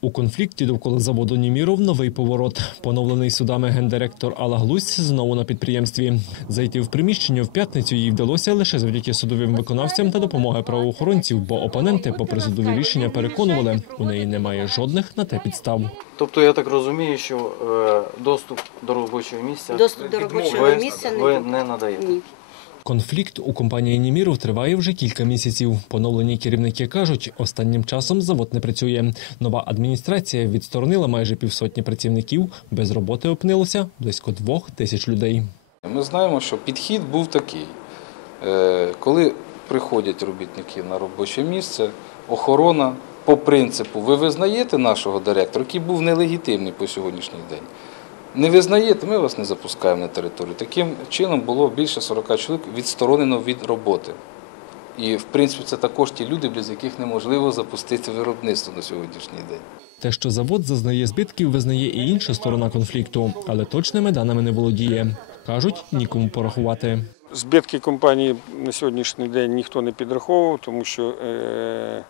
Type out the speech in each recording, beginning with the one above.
У конфлікті довкола заводу Німіров новий поворот. Поновлений судами гендиректор Алла Глусь знову на підприємстві. Зайти в приміщення в п'ятницю їй вдалося лише завдяки судовим виконавцям та допомоги правоохоронців, бо опоненти, попри судові рішення, переконували, у неї немає жодних на те підстав. Тобто я так розумію, що е, доступ до робочого місця Доступ до робочого ви, місця не ви буде. не надаєте. Ні. Конфлікт у компанії Німіров триває вже кілька місяців. Поновлені керівники кажуть, останнім часом завод не працює. Нова адміністрація відсторонила майже півсотні працівників. Без роботи опинилося близько двох тисяч людей. Ми знаємо, що підхід був такий. Е, Коли приходять робітники на робоче місце, охорона по принципу, ви визнаєте нашого директора, який був нелегітимний по сьогоднішній день. Не визнаєте, ми вас не запускаємо на територію. Таким чином було більше 40 чоловік відсторонено від роботи. І, в принципі, це також ті люди, без яких неможливо запустити виробництво на сьогоднішній день. Те, що завод зазнає збитків, визнає і інша сторона конфлікту, але точними даними не володіє. кажуть, нікому порахувати. Збитки компанії на сьогоднішній день ніхто не підраховував, тому що е,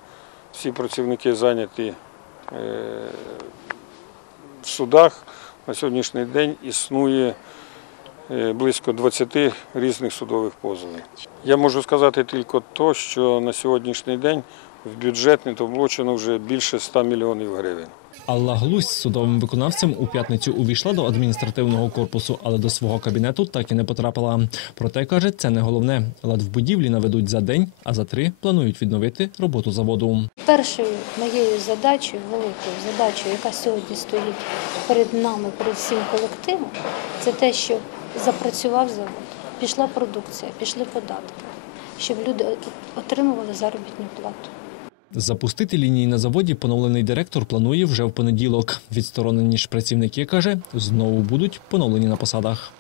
всі працівники зайняті е, в судах. На сьогоднішній день існує е, близько 20 різних судових позовів. Я можу сказати тільки те, що на сьогоднішній день в бюджет не влучено вже більше 100 мільйонів гривень. Алла Глусь з судовим виконавцем у п'ятницю увійшла до адміністративного корпусу, але до свого кабінету так і не потрапила. Проте каже, це не головне. Лад в будівлі наведуть за день, а за три планують відновити роботу заводу. Першою моєю задачею, великою задачею, яка сьогодні стоїть перед нами, перед всім колективом, це те, щоб запрацював завод, пішла продукція, пішли податки, щоб люди отримували заробітну плату. Запустити лінії на заводі поновлений директор планує вже в понеділок. Відсторонені ж працівники каже, знову будуть поновлені на посадах.